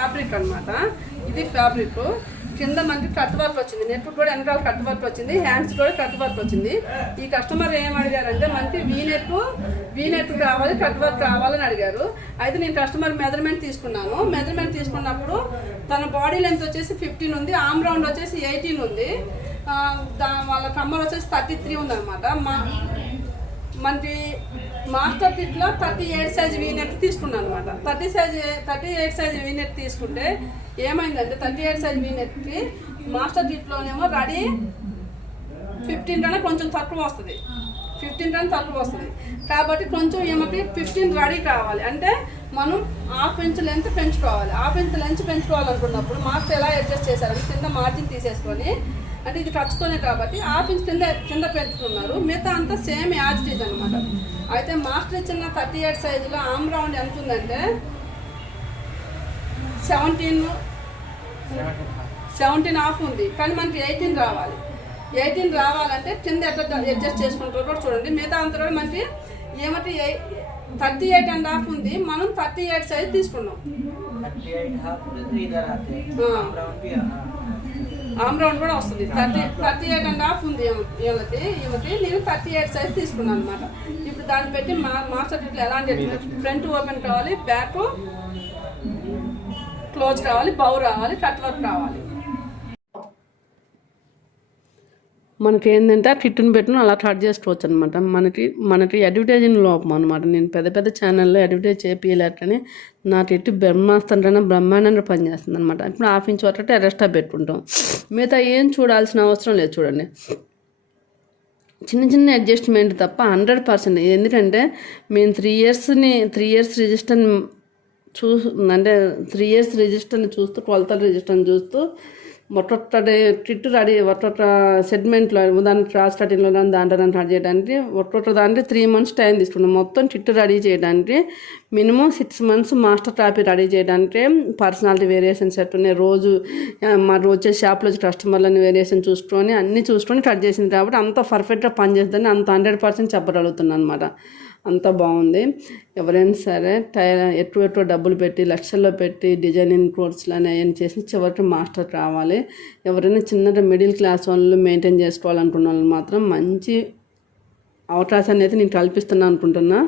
Fabric అన్నమాట. ఇది fabric. కింద మనకి కట్ వర్క్ వచ్చింది. నెట్ కూడా వెనకాల కట్ వర్క్ వచ్చింది. హ్యాండ్స్ కూడా కట్ వర్క్ వచ్చింది. ఈ కస్టమర్ ఏం అడిగారంటే మనకి వీ నెట్ వీ నెట్ కావాలి కట్ వర్క్ కావాలని అడిగారు. అయితే నేను కస్టమర్ మెజర్మెంట్ తీసుకున్నాను. మెజర్మెంట్ తీసుకున్నప్పుడు తన బాడీ లెంత్ వచ్చేసి ఫిఫ్టీన్ ఉంది. ఆమ్ రౌండ్ వచ్చేసి ఎయిటీన్ ఉంది. దా వాళ్ళ కమ్మర్ వచ్చేసి థర్టీ త్రీ ఉందన్నమాట. మా మనకి master కిట్లో thirty eight size V net తీసుకున్నాను అనమాట thirty size thirty eight size V net తీసుకుంటే ఏమైందంటే థర్టీ ఎయిట్ సైజ్ వీనెట్కి మాస్టర్ కిట్లోనేమో రెడీ ఫిఫ్టీన్ కన్నా కొంచెం తక్కువ వస్తుంది. ఫిఫ్టీన్ కన్నా తక్కువ వస్తుంది. కాబట్టి కొంచెం ఏమకి ఫిఫ్టీన్ రెడీ కావాలి. అంటే మనం హాఫ్ ఇంచ్ లెంత్ పెంచుకోవాలి. హాఫ్ ఇంచ్ లెంత్ పెంచుకోవాలనుకున్నప్పుడు మాస్టర్ ఎలా అడ్జస్ట్ చేశారంటే కింద మార్జిన్ తీసేసుకొని అంటే ఇది ఖర్చుతోనే కాబట్టి హాఫ్ ఇంచ్ కింద కింద పెంచుకున్నారు మిగతా అంతా సేమ్ యాజ్ ఇట్ అనమాట అయితే మాస్టర్ ఇచ్చిన థర్టీ ఎయిట్ సైజులో ఆమ్ రౌండ్ ఎంత ఉందంటే? సెవెంటీన్. సెవెంటీన్ హాఫ్ ఉంది. కానీ మనకి ఎయిటీన్ రావాలి. ఎయిటీన్ రావాలంటే కింద ఎట్లా అడ్జస్ట్ చేసుకుంటారో కూడా చూడండి. మిగతా అంతా కూడా మనకి ఏమంటే థర్టీ ఎయిట్ అండ్ హాఫ్ ఉంది. మనం థర్టీ ఎయిట్ సైజ్ తీసుకున్నాం. ఆమ్రౌండ్ కూడా వస్తుంది. Thirty thirty eight and half ఉంది యువతి యువతి నేను థర్టీ ఎయిట్ సైజ్ తీసుకున్నాను అనమాట ఇప్పుడు దాన్ని పెట్టి మా మార్చట్లు ఎలా అని ఫ్రంట్ ఓపెన్ కావాలి బ్యాక్ క్లోజ్ కావాలి బౌ రావాలి కట్ వర్క్ రావాలి. మనకి ఏంటంటే ఆ కిట్టుని పెట్టిన అలా కట్ చేసుకోవచ్చు అనమాట మనకి మనకి అడ్వర్టైజింగ్ లోపం అనమాట. నేను పెద్ద పెద్ద ఛానల్లో అడ్వర్టైజ్ చేపియలేకని నా టిట్టు బ్రహ్మాస్తంగా బ్రహ్మాండంగా పనిచేస్తుంది అనమాట ఇప్పుడు హాఫ్ ఇంచ్ వరకు ఎరెస్టా పెట్టుకుంటాం. మిగతా ఏం చూడాల్సిన అవసరం లేదు చూడండి. చిన్న చిన్న అడ్జస్ట్మెంట్ తప్ప హండ్రెడ్ పర్సెంట్ ఎందుకంటే మేము త్రీ ఇయర్స్ని త్రీ ఇయర్స్ రిజిస్టర్ చూ అంటే త్రీ ఇయర్స్ రిజిస్టర్ని చూస్తూ కొలతల రిజిస్టర్ని చూస్తూ ఒట్టొట్టటి టిట్టు రెడీ ఒట్టొట్ట సెగ్మెంట్లో ఉదాహరణ క్రాస్ స్టార్టింగ్లో దాంట్లో రెడీ చేయడానికి ఒట్టొట్ట దాంట్లో త్రీ మంత్స్ టైం తీసుకున్నాం. మొత్తం టిట్టు రెడీ చేయడానికి minimum six months master copy ready చేయడానికి పర్సనాలిటీ వేరియేషన్ సెట్ ఉన్నాయి. రోజు మా రోజు వచ్చే షాప్లో వచ్చే కస్టమర్లని వేరియేషన్ చూసుకొని అన్నీ చూసుకొని కట్ చేసింది కాబట్టి అంత పర్ఫెక్ట్గా పనిచేస్తుందని అంత హండ్రెడ్ పర్సెంట్ చెప్పగలుగుతున్నాను అనమాట అంత బాగుంది. ఎవరైనా సరే టైర్ ఎక్కువ ఎక్కువ డబ్బులు పెట్టి లక్షల్లో పెట్టి డిజైనింగ్ కోర్సులని అవన్నీ చేసి చివరికి మాస్టర్ రావాలి. ఎవరైనా చిన్న మిడిల్ క్లాస్ వాళ్ళు మెయింటైన్ చేసుకోవాలనుకున్న వాళ్ళు మాత్రం మంచి అవకాశాన్ని అయితే నేను కల్పిస్తున్నాను అనుకుంటున్నా.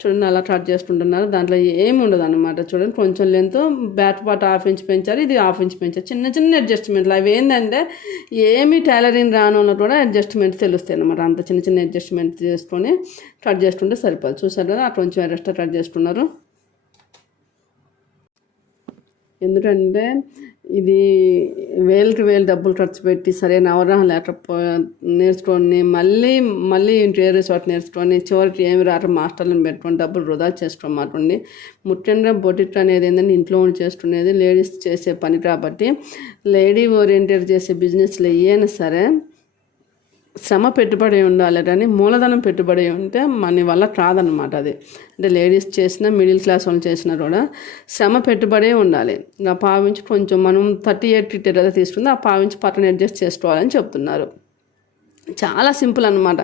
చూడండి అలా కట్ చేసుకుంటున్నారు దాంట్లో ఏమి ఉండదు అనమాట చూడండి. కొంచెం length bat part half inch పెంచారు ఇది హాఫ్ ఇంచ్ పెంచారు. చిన్న చిన్న అడ్జస్ట్మెంట్లు అవి ఏంటంటే ఏమి టైలరింగ్ రాను అన్న కూడా అడ్జస్ట్మెంట్ తెలుస్తాయి అనమాట అంత చిన్న చిన్న అడ్జస్ట్మెంట్ చేసుకొని కట్ చేసుకుంటే సరిపోదు. చూసారు కదా అక్కడ కొంచెం ఎక్స్ట్రా కట్ చేసుకున్నారు ఎందుకంటే ఇది వేలకి వేలు డబ్బులు ఖర్చు పెట్టి సరైన అవగాహన లేకపో నేర్చుకొని మళ్ళీ మళ్ళీ వేరే చోట నేర్చుకొని చివరికి ఏమి రాక మాస్టర్లను పెట్టుకొని డబ్బులు వృధా చేసుకోమాటండి ముఖ్యంగా బొటిక్ అనేది ఏంటంటే ఇంట్లో ఉండి చేసుకునేది లేడీస్ చేసే పని కాబట్టి లేడీ ఓరియంటెడ్ చేసే బిజినెస్లో ఏమైనా సరే శ్రమ పెట్టుబడి ఉండాలి కానీ మూలధనం పెట్టుబడి ఉంటే మన వల్ల కాదనమాట అది. అంటే లేడీస్ చేసిన మిడిల్ క్లాస్ వాళ్ళు చేసినా కూడా శ్రమ పెట్టుబడే ఉండాలి. ఆ పావించి కొంచెం మనం థర్టీ ఎయిట్ ఫిఫ్టీ ఏదో తీసుకుంది ఆ పావించి పక్కన అడ్జస్ట్ చేసుకోవాలని చెప్తున్నారు. చాలా సింపుల్ అనమాట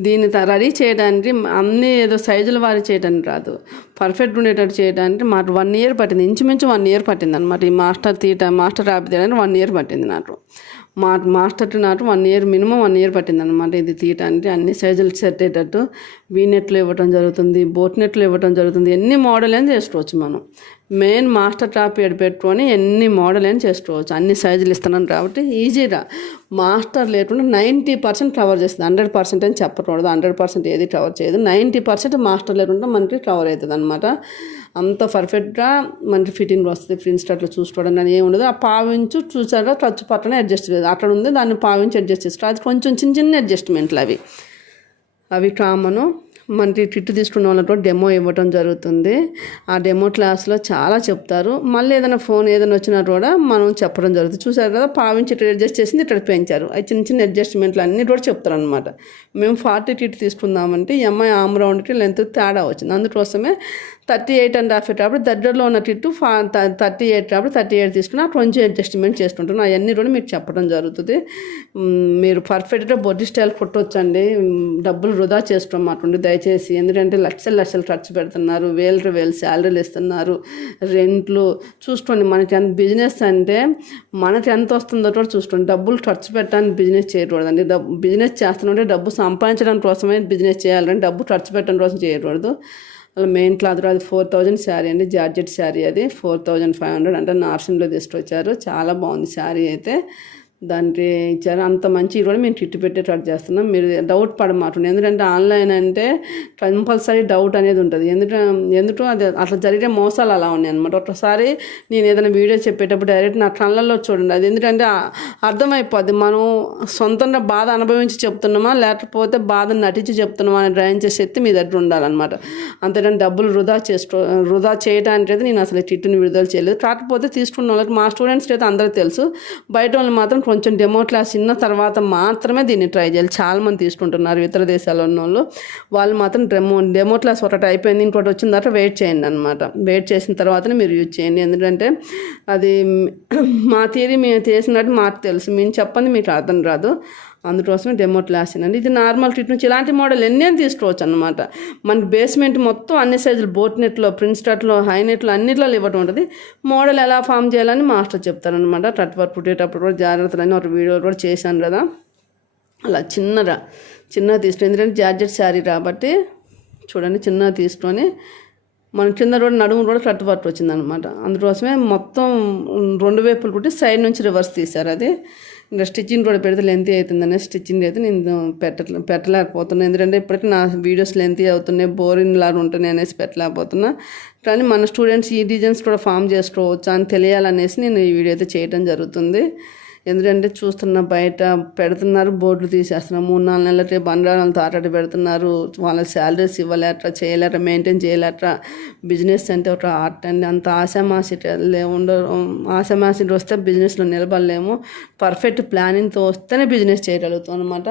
దీన్ని త- రెడీ చేయడానికి అన్ని ఏదో సైజుల వారి చేయడానికి రాదు. పర్ఫెక్ట్ ఉండేటట్టు చేయడానికి మాకు వన్ ఇయర్ పట్టింది. ఇంచుమించు వన్ ఇయర్ పట్టింది అనమాట ఈ మాస్టర్ తీయటం మాస్టర్ రాపి తీయడానికి వన్ ఇయర్ పట్టింది నాకు. మా మాస్టర్ నాకు one year minimum one year పట్టింది అనమాట ఇది తీయటానికి. అన్ని సైజులు సెట్ అయ్యేటట్టు వీ నెట్లు ఇవ్వటం జరుగుతుంది బోట్ నెట్లు ఇవ్వటం జరుగుతుంది. ఎన్ని మోడల్ అని చేసుకోవచ్చు మనం. మెయిన్ మాస్టర్ టాప్ ఏడు పెట్టుకొని ఎన్ని మోడల్ అని చేసుకోవచ్చు. అన్ని సైజులు ఇస్తున్నాను కాబట్టి ఈజీగా మాస్టర్ లేకుండా నైంటీ పర్సెంట్ కవర్ చేస్తుంది. హండ్రెడ్ పర్సెంట్ అని చెప్పకూడదు హండ్రెడ్ పర్సెంట్ ఏది కవర్ చేయదు. నైంటీ పర్సెంట్ మాస్టర్ లేకుండా మనకి కవర్ అవుతుంది అనమాట అంత పర్ఫెక్ట్గా మనకి ఫిట్టింగ్ వస్తుంది. ఫ్రిన్స్ అట్లా చూసుకోవడం కానీ ఏమి ఉండదు. ఆ పావించు చూసారా ఖర్చు పక్కన అడ్జస్ట్ అక్కడ ఉంది. దాన్ని పావించి అడ్జస్ట్ చేస్తారు అది కొంచెం చిన్న చిన్న అడ్జస్ట్మెంట్లు అవి. అవి కామను. మనకి కిట్ తీసుకున్న వాళ్ళకు డెమో ఇవ్వటం జరుగుతుంది. ఆ డెమో క్లాస్లో చాలా చెప్తారు. మళ్ళీ ఏదైనా ఫోన్ ఏదైనా వచ్చినా కూడా మనం చెప్పడం జరుగుతుంది. చూసారు కదా పావించి ఇట్లా అడ్జస్ట్ చేసింది ఇక్కడ పెంచారు. అవి చిన్న చిన్న అడ్జస్ట్మెంట్లు అన్నీ కూడా చెప్తారు అనమాట మేము ఫార్టీ కిట్ తీసుకుందామంటే ఈ అమ్మాయి ఆమ్ రౌండ్కి లెంత్ తేడా వచ్చింది. అందుకోసమే థర్టీ ఎయిట్ అండ్ హాఫ్ అప్పుడు దగ్గరలో ఉన్న టిట్టు ఫా థర్టీ ఎయిట్ అప్పుడు థర్టీ ఎయిట్ తీసుకుని అప్పుడు కొంచెం అడ్జస్ట్మెంట్ చేసుకుంటున్నాను అవన్నీ కూడా మీకు చెప్పడం జరుగుతుంది. మీరు పర్ఫెక్ట్గా బొడ్డీ స్టైల్ కుట్టొచ్చండి. డబ్బులు వృధా చేసుకోమాటండి దయచేసి. ఎందుకంటే లక్షలు లక్షలు ఖర్చు పెడుతున్నారు. వేలు వేలు శాలరీలు ఇస్తున్నారు. రెంట్లు చూసుకోండి. మనకి ఎంత బిజినెస్ అంటే మనకి ఎంత వస్తుందో కూడా చూసుకోండి. డబ్బులు ఖర్చు పెట్టడానికి బిజినెస్ చేయకూడదండి. డబ్బు బిజినెస్ చేస్తుంటే డబ్బు సంపాదించడం కోసమే బిజినెస్ చేయాలని డబ్బు ఖర్చు పెట్టడం కోసం చేయకూడదు. అలా మెయిన్ క్లాత్ అది ఫోర్ థౌజండ్ శారీ అండి. జార్జెట్ శారీ అది. Four thousand five hundred. అంటే నార్సింగ్లో తీసుకొచ్చారు. చాలా బాగుంది శారీ అయితే. దానికి ఇచ్చారు. అంత మంచి కూడా మేము పెట్టే పెట్టేటట్టు చేస్తున్నాం. మీరు డౌట్ పడమాటండి ఎందుకంటే ఆన్లైన్ అంటే కంపల్సరీ డౌట్ అనేది ఉంటుంది. ఎందుకంటే ఎందుకు అది అట్లా జరిగే మోసాలు అలా ఉన్నాయి అనమాట ఒకసారి నేను ఏదైనా వీడియో చెప్పేటప్పుడు డైరెక్ట్ నా కళ్ళల్లో చూడండి. అది ఎందుకంటే అర్థమైపోద్ది. మనం సొంతంగా బాధ అనుభవించి చెప్తున్నామా లేకపోతే బాధను నటించి చెప్తున్నామా అని గ్రహించే శక్తి మీ దగ్గర ఉండాలన్నమాట. అంతేకాని డబ్బులు వృధా చేసుకో వృధా చేయడానికి అయితే నేను అసలు టిట్టుని విడుదల చేయలేదు. కాకపోతే తీసుకున్న వాళ్ళకి మా స్టూడెంట్స్కి అయితే అందరూ తెలుసు. బయట వాళ్ళు మాత్రం కొంచెం డెమో క్లాస్ ఇన్న తర్వాత మాత్రమే దీన్ని ట్రై చేయాలి. చాలామంది తీసుకుంటున్నారు ఇతర దేశాల్లో ఉన్న వాళ్ళు వాళ్ళు మాత్రం డెమో డెమో క్లాస్ ఒకటి అయిపోయింది ఇంకోటి వచ్చిన తర్వాత వెయిట్ చేయండి అనమాట వెయిట్ చేసిన తర్వాతనే మీరు యూజ్ చేయండి. ఎందుకంటే అది మా థియరీ మేము చేసినట్టు మాకు తెలుసు. మేము చెప్పండి మీకు అర్థం రాదు. అందుకోసమే డెమో క్లాస్ అండి ఇది నార్మల్ టిట్ నుంచి ఇలాంటి మోడల్ ఎన్ని అని తీసుకోవచ్చు అనమాట మనకి బేస్మెంట్ మొత్తం అన్ని సైజులు బోట్ నెట్లో ప్రిన్స్ టట్లో హై నెట్లో అన్నిట్లో ఇవ్వటం ఉంటుంది. మోడల్ ఎలా ఫామ్ చేయాలని మాస్టర్ చెప్తారనమాట ట్రట్ వర్క్ పుట్టేటప్పుడు కూడా జాగ్రత్తలని ఒక వీడియో కూడా చేశాను కదా. అలా చిన్నగా చిన్నగా తీసుకుని ఎందుకంటే జార్జెట్ శారీ కాబట్టి చూడండి చిన్నగా తీసుకొని మన కింద కూడా నడుము కూడా ట్రట్ వర్క్ వచ్చింది అనమాట అందుకోసమే మొత్తం రెండు వైపులు కుట్టి సైడ్ నుంచి రివర్స్ తీశారు అది. ఇంకా స్టిచ్చింగ్ కూడా పెడితే లెంతీ అవుతుందనే స్టిచ్చింగ్ అయితే నేను పెట్ట పెట్టలేకపోతున్నాను ఎందుకంటే ఇప్పటికీ నా వీడియోస్ లెంతీ అవుతున్నాయి బోరింగ్ లాగా ఉంటున్నాయి అనేసి పెట్టలేకపోతున్నా. కానీ మన స్టూడెంట్స్ ఈ డిజైన్స్ కూడా ఫామ్ చేసుకోవచ్చు అని తెలియాలనేసి నేను ఈ వీడియో అయితే చేయడం జరుగుతుంది. ఎందుకంటే చూస్తున్న బయట పెడుతున్నారు బోర్డులు తీసేస్తున్నారు. మూడు నాలుగు నెలలకి బంగారాలు తాటాటి పెడుతున్నారు. వాళ్ళ శాలరీస్ ఇవ్వలేట చేయలేట మెయింటైన్ చేయలేట బిజినెస్ అంటే ఒక ఆర్ట్ అండి. అంత ఆశామాసి ఉండ ఆశామాసి వస్తే బిజినెస్లో నిలబడలేము. పర్ఫెక్ట్ ప్లానింగ్తో వస్తేనే బిజినెస్ చేయగలుగుతాం అనమాట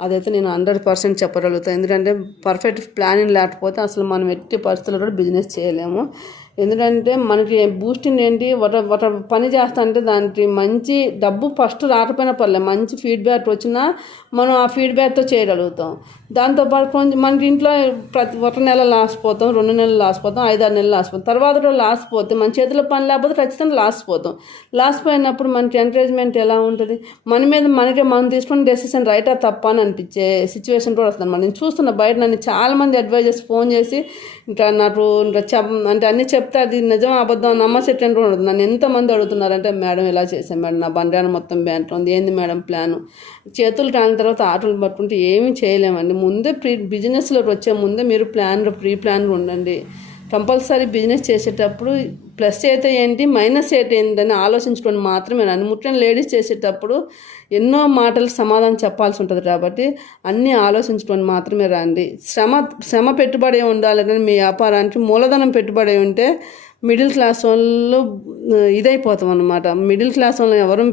అదైతే నేను హండ్రెడ్ పర్సెంట్ చెప్పగలుగుతాను ఎందుకంటే పర్ఫెక్ట్ ప్లానింగ్ లేకపోతే అసలు మనం ఎట్టి పరిస్థితుల్లో కూడా బిజినెస్ చేయలేము. ఎందుకంటే మనకి బూస్టింగ్ ఏంటి ఒక ఒక పని చేస్తా అంటే దానికి మంచి డబ్బు ఫస్ట్ రాకపోయినా పర్లేదు మంచి ఫీడ్బ్యాక్ వచ్చినా మనం ఆ ఫీడ్బ్యాక్తో చేయగలుగుతాం. దాంతోపాటు కొంచెం మనకి ఇంట్లో ప్రతి ఒక నెల లాస్ పోతాం రెండు నెలలు లాస్ పోతాం ఐదారు నెలలు లాస్ పోతాం. తర్వాత కూడా లాస్ పోతే మన చేతిలో పని లేకపోతే ఖచ్చితంగా లాస్ పోతాం. లాస్ పోయినప్పుడు మనకి ఎంకరేజ్మెంట్ ఎలా ఉంటుంది? మన మీద మనకే మనం తీసుకున్న డెసిషన్ రైటా తప్ప అని అనిపించే సిచ్యువేషన్ కూడా వస్తుంది మనం నేను చూస్తున్న బయట నన్ను చాలామంది అడ్వైజర్స్ ఫోన్ చేసి ఇంకా నాకు ఇంకా చెప్ అంటే అన్నీ చెప్తే అది నిజం అబద్ధం నమ్మశక్యం కూడా ఉండదు. నన్ను ఎంతమంది అడుగుతున్నారంటే మేడం ఇలా చేశాను మేడం నా బంగారం మొత్తం బ్యాంట్లో ఉంది. ఏంది మేడం ప్లాను? చేతులు కాని తర్వాత ఆటలు పట్టుకుంటే ఏమీ చేయలేమండి. ముందే ప్రీ బిజినెస్లోకి వచ్చే ముందే మీరు ప్లాన్ ప్రీ ప్లాన్ ఉండండి. కంపల్సరీ బిజినెస్ చేసేటప్పుడు ప్లస్ అయితే ఏంటి మైనస్ అయితే ఏంటని ఆలోచించుకొని మాత్రమే రండి. ముఖ్యంగా లేడీస్ చేసేటప్పుడు ఎన్నో మాటలు సమాధానం చెప్పాల్సి ఉంటుంది కాబట్టి అన్నీ ఆలోచించుకొని మాత్రమే రండి. శ్రమ శ్రమ పెట్టుబడి ఉండాలి కానీ మీ వ్యాపారానికి మూలధనం పెట్టుబడి ఉంటే మిడిల్ క్లాస్ వాళ్ళు ఇదైపోతాం అనమాట మిడిల్ క్లాస్ వాళ్ళు ఎవరు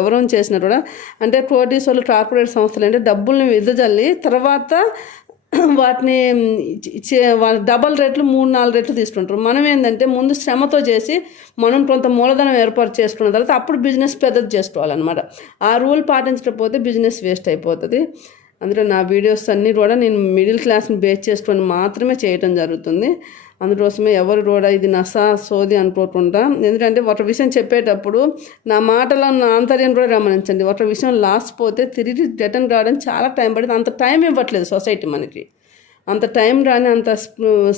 ఎవరు చేసినా కూడా అంటే కోటీస్ వాళ్ళు కార్పొరేట్ సంస్థలు అంటే డబ్బుల్ని విదజల్లి తర్వాత వాటిని డబల్ రేట్లు మూడు నాలుగు రేట్లు తీసుకుంటారు. మనం ఏంటంటే ముందు శ్రమతో చేసి మనం కొంత మూలధనం ఏర్పాటు చేసుకున్న తర్వాత అప్పుడు బిజినెస్ పెద్దది చేసుకోవాలన్నమాట. ఆ రూల్ పాటించకపోతే బిజినెస్ వేస్ట్ అయిపోతుంది. అందులో నా వీడియోస్ అన్నీ కూడా నేను మిడిల్ క్లాస్ని బేస్ చేసుకొని మాత్రమే చేయటం జరుగుతుంది. అందుకోసమే ఎవరు కూడా ఇది నసా సోది అనుకోకుండా. ఎందుకంటే ఒక విషయం చెప్పేటప్పుడు నా మాటలో నా ఆంతర్యం కూడా గమనించండి. ఒక విషయం లాస్ట్ పోతే తిరిగి రిటర్న్ రావడం చాలా టైం పడుతుంది. అంత టైం ఇవ్వట్లేదు సొసైటీ మనకి. అంత టైం కానీ అంత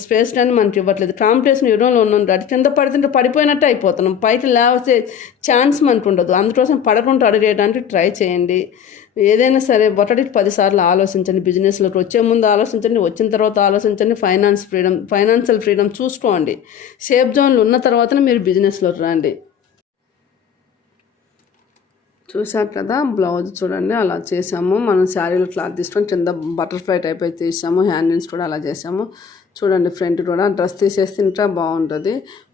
స్పేస్ కానీ మనకి ఇవ్వట్లేదు. కాంపిటీషన్ యుగంలో ఉన్నాం కాబట్టి కింద పడుతుంటే పడిపోయినట్టు అయిపోతున్నాం. పైకి లేవచ్చే ఛాన్స్ మనకు ఉండదు. అందుకోసం పడకుండా అడిగేయడానికి ట్రై చేయండి. ఏదైనా సరే ఒకటి పదిసార్లు ఆలోచించండి బిజినెస్లోకి వచ్చే ముందు ఆలోచించండి వచ్చిన తర్వాత ఆలోచించండి ఫైనాన్స్ ఫ్రీడమ్ ఫైనాన్షియల్ ఫ్రీడమ్ చూసుకోండి. సేఫ్ జోన్లు ఉన్న తర్వాతనే మీరు బిజినెస్లోకి రండి. చూసారు కదా బ్లౌజ్ చూడండి అలా చేసాము మనం శారీలో క్లాత్ తీసుకొని కింద బటర్ఫ్లై టైప్ అయితే తీసాము హ్యాండిల్స్ కూడా అలా చేసాము చూడండి ఫ్రంట్ కూడా డ్రెస్ తీసేస్తే ఇంకా బాగుంటుంది.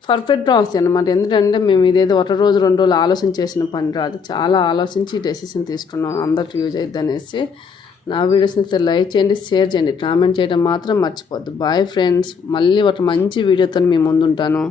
పర్ఫెక్ట్గా వస్తాయి అనమాట ఎందుకంటే మేము ఇదేదో ఒక రోజు రెండు రోజులు ఆలోచన చేసిన పని రాదు. చాలా ఆలోచించి ఈ డెసిషన్ తీసుకున్నాం అందరికి యూజ్ అయ్యిద్ది అనేసి. నా వీడియోస్ లైక్ చేయండి షేర్ చేయండి కామెంట్ చేయడం మాత్రం మర్చిపోద్దు బాయ్ ఫ్రెండ్స్ మళ్ళీ ఒక మంచి వీడియోతో మీ ముందుంటాను.